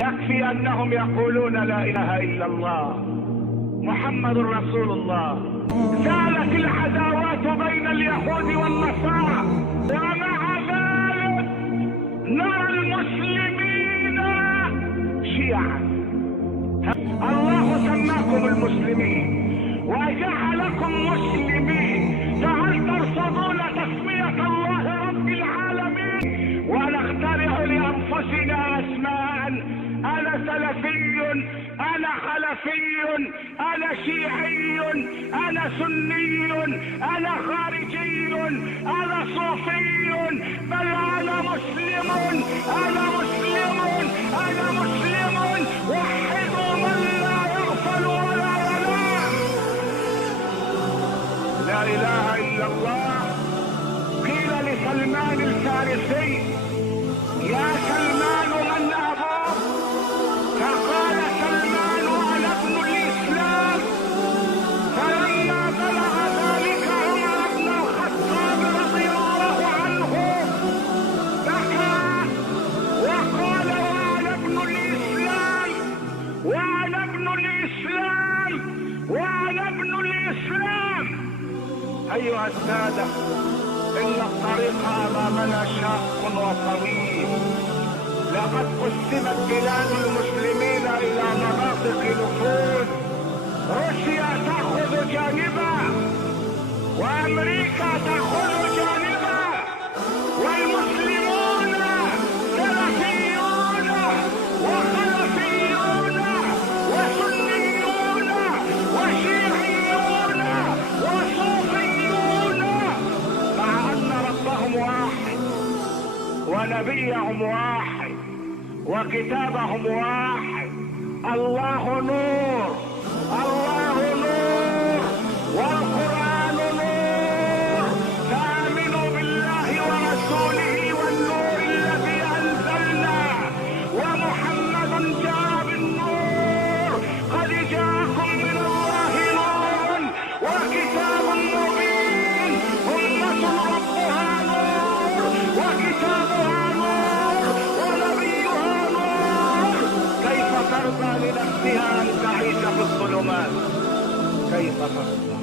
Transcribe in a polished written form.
يكفي أنهم يقولون لا إله إلا الله محمد رسول الله. زالت العداوات بين اليهود والنصارى، ومع ذلك نرى المسلمين شيعا. الله سماكم المسلمين وجعلكم مسلمين، فهل ترفضون تسمية الله رب العالمين ونخترع لأنفسنا أسماء؟ أنا سلفي، أنا خلفي، أنا شيعي، أنا سني، أنا خارجي، أنا صوفي، بل أنا مسلم، أنا مسلم، أنا مسلم. وحدوا من لا يغفل ولا ينام. لا إله إلا الله. قيل لسلمان الفارسي: يا سلمان من أبوك؟ فقال سلمان: أنا ابن الإسلام. فلما بلغ ذلك عمر بن الخطاب رضي الله عنه بكى وقال: وأنا ابن الإسلام، وأنا ابن الإسلام، وأنا ابن الإسلام. أيها السادة، إن الطريق أمامنا شاق وطويل. لقد قسمت بلاد المسلمين إلى مناطق نفوذ. روسيا تأخذ جانبا، وأمريكا تأخذ جانبا، والمسلمون سلفيون وخلفيون وسنيون وشيعيون وصوفيون، مع أن ربهم واحد ونبيهم واحد وكتابهم واحد. الله نور، الله نور، والقرآن نور. فآمنوا بالله ورسوله والنور الذي أنزلنا، ومحمد جاء بالنور. قد جاءكم من الله نور وكتاب مبين. أمة ربها نور وكتابها نور ونبيها نور. كيف ترضى لنفسها أن تعيش في الظلمات؟ كيف ترضى؟